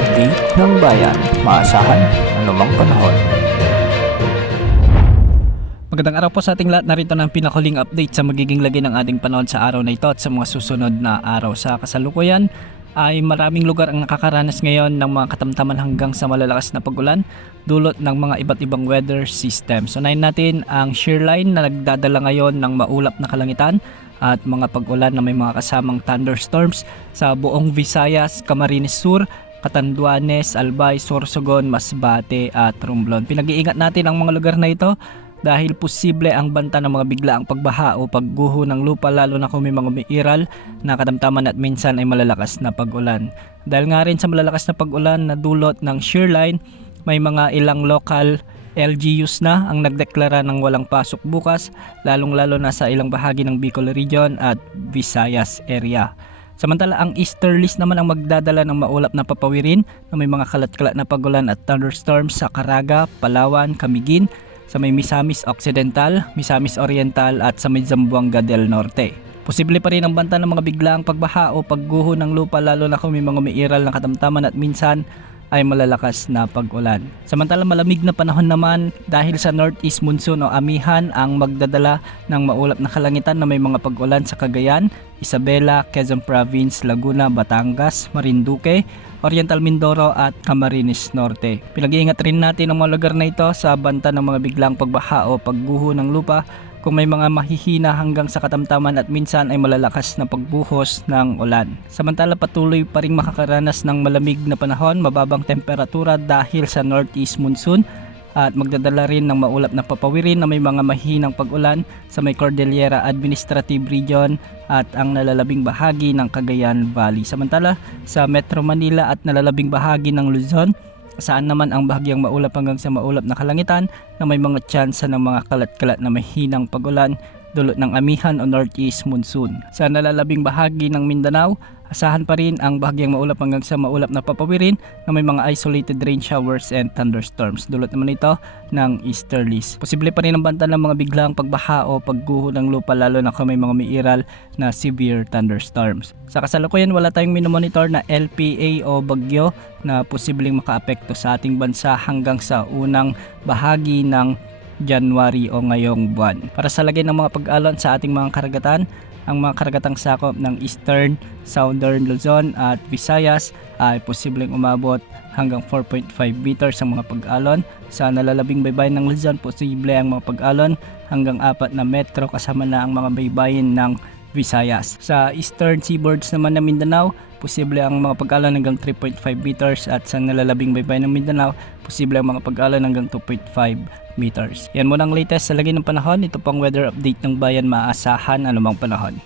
update ng bayan, maasahan anumang panahon. Magandang araw po sa ating lahat. Narito ng pinakuling update sa magiging lagay ng ating panahon sa araw na ito at sa mga susunod na araw. Sa kasalukuyan ay maraming lugar ang nakakaranas ngayon ng mga katamtaman hanggang sa malalakas na pag-ulan dulot ng mga iba't ibang weather system. So unahin natin ang shear line na nagdadala ngayon ng maulap na kalangitan at mga pag-ulan na may mga kasamang thunderstorms sa buong Visayas, Camarines Sur, Catanduanes, Albay, Sorsogon, Masbate at Romblon. Pinag-iingat natin ang mga lugar na ito dahil posible ang banta ng mga biglaang pagbaha o pagguho ng lupa lalo na kung may mga umiiral na katamtaman at minsan ay malalakas na pag-ulan. Dahil nga rin sa malalakas na pag-ulan na dulot ng shear line, may mga ilang local LGUs na ang nagdeklara ng walang pasok bukas, lalong-lalo na sa ilang bahagi ng Bicol Region at Visayas area. Samantala ang easterlies naman ang magdadala ng maulap na papawirin na may mga kalat-kalat na pag-ulan at thunderstorms sa Caraga, Palawan, Camiguin, sa may Misamis Occidental, Misamis Oriental at sa may Zamboanga del Norte. Posible pa rin ang banta ng mga biglaang pagbaha o pagguho ng lupa lalo na kung may mga umiiral na katamtaman at minsan ay malalakas na pag-ulan. Samantala malamig na panahon naman dahil sa northeast monsoon o amihan ang magdadala ng maulap na kalangitan na may mga pag-ulan sa Cagayan, Isabela, Quezon Province, Laguna, Batangas, Marinduque, Oriental Mindoro at Camarines Norte. Pinag-iingat rin natin ang mga lugar na ito sa banta ng mga biglang pagbaha o pagguho ng lupa kung may mga mahihina hanggang sa katamtaman at minsan ay malalakas na pagbuhos ng ulan. Samantala patuloy pa ring makakaranas ng malamig na panahon, mababang temperatura dahil sa northeast monsoon at magdadala rin ng maulap na papawirin na may mga mahihinang pag-ulan sa may Cordillera Administrative Region at ang nalalabing bahagi ng Cagayan Valley. Samantala sa Metro Manila at nalalabing bahagi ng Luzon, saan naman ang bahagyang maulap hanggang sa maulap na kalangitan na may mga tsansa ng mga kalat-kalat na mahinang pag-ulan dulot ng amihan o northeast monsoon. Sa nalalabing bahagi ng Mindanao, asahan pa rin ang bahagyang maulap hanggang sa maulap na papawirin na may mga isolated rain showers and thunderstorms. Dulot naman ito ng easterlies. Posible pa rin ang banta ng mga biglang pagbaha o pagguho ng lupa lalo na kung may mga umiiral na severe thunderstorms. Sa kasalukuyan wala tayong minomonitor na LPA o bagyo na posibleng makaapekto sa ating bansa hanggang sa unang bahagi ng January o ngayong buwan. Para sa lagay ng mga pag-alon sa ating mga karagatan, ang mga karagatang sakop ng Eastern, Southern Luzon at Visayas ay posibleng umabot hanggang 4.5 meters ang mga pag-alon. Sa nalalabing baybayin ng Luzon, posible ang mga pag-alon hanggang 4 na metro kasama na ang mga baybayin ng Visayas. Sa Eastern Seaboards naman ng Mindanao, posible ang mga pag-alon hanggang 3.5 meters at sa nalalabing baybayin ng Mindanao, posible ang mga pag-alon hanggang 2.5 meters. Yan muna ang latest sa lagay ng panahon. Ito pang weather update ng bayan, maasahan anumang panahon.